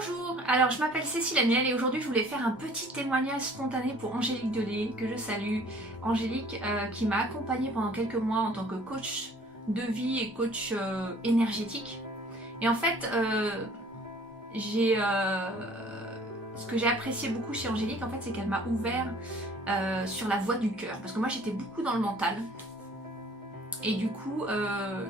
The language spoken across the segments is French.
Bonjour, alors je m'appelle Cécile Amiel et aujourd'hui je voulais faire un petit témoignage spontané pour Angélique Delay, que je salue. Angélique qui m'a accompagnée pendant quelques mois en tant que coach de vie et coach énergétique. Et en fait, ce que j'ai apprécié beaucoup chez Angélique, en fait, c'est qu'elle m'a ouvert sur la voie du cœur. Parce que moi j'étais beaucoup dans le mental. Et du coup,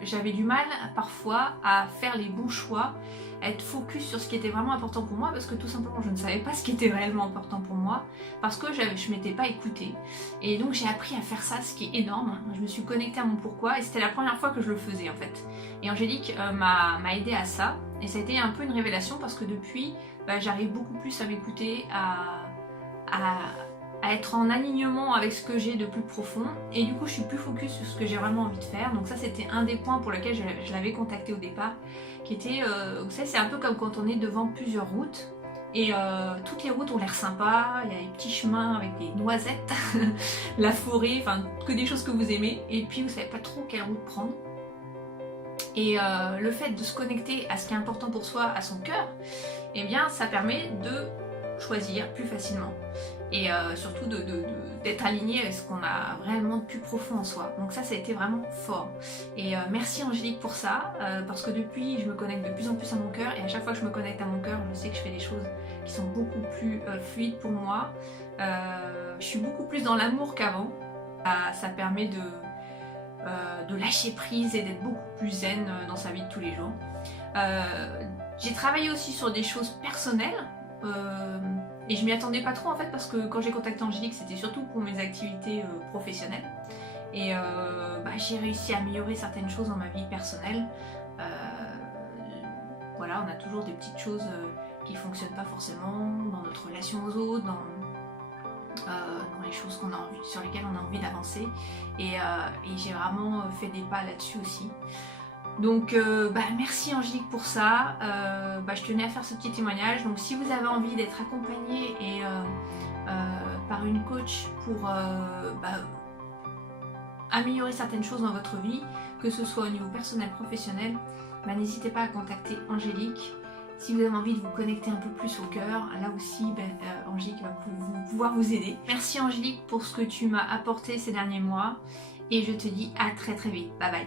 j'avais du mal parfois à faire les bons choix, à être focus sur ce qui était vraiment important pour moi, parce que tout simplement je ne savais pas ce qui était réellement important pour moi, parce que je ne m'étais pas écoutée. Et donc j'ai appris à faire ça, ce qui est énorme. Je me suis connectée à mon pourquoi, et c'était la première fois que je le faisais en fait. Et Angélique m'a aidée à ça, et ça a été un peu une révélation, parce que depuis, j'arrive beaucoup plus à m'écouter, à être en alignement avec ce que j'ai de plus profond, et du coup je suis plus focus sur ce que j'ai vraiment envie de faire. Donc ça c'était un des points pour lesquels je l'avais contacté au départ, qui était, vous savez, c'est un peu comme quand on est devant plusieurs routes, et toutes les routes ont l'air sympas, il y a des petits chemins avec des noisettes, la forêt, enfin que des choses que vous aimez, et puis vous savez pas trop quelle route prendre. Et le fait de se connecter à ce qui est important pour soi, à son cœur, eh bien ça permet de choisir plus facilement, et surtout d'être aligné avec ce qu'on a réellement de plus profond en soi. Donc ça a été vraiment fort, et merci Angélique pour ça, parce que depuis je me connecte de plus en plus à mon cœur, et à chaque fois que je me connecte à mon cœur, je sais que je fais des choses qui sont beaucoup plus fluides pour moi. Je suis beaucoup plus dans l'amour qu'avant. Ça permet de lâcher prise et d'être beaucoup plus zen dans sa vie de tous les jours. J'ai travaillé aussi sur des choses personnelles, et je m'y attendais pas trop en fait, parce que quand j'ai contacté Angélique, c'était surtout pour mes activités professionnelles, et j'ai réussi à améliorer certaines choses dans ma vie personnelle. Voilà, on a toujours des petites choses qui fonctionnent pas forcément dans notre relation aux autres, dans les choses qu'on a envie, sur lesquelles on a envie d'avancer, et j'ai vraiment fait des pas là-dessus aussi. Donc merci Angélique pour ça. Je tenais à faire ce petit témoignage. Donc si vous avez envie d'être accompagné et par une coach pour améliorer certaines choses dans votre vie, que ce soit au niveau personnel, professionnel, n'hésitez pas à contacter Angélique. Si vous avez envie de vous connecter un peu plus au cœur, là aussi Angélique va pouvoir vous aider. Merci Angélique pour ce que tu m'as apporté ces derniers mois, et je te dis à très très vite. Bye bye.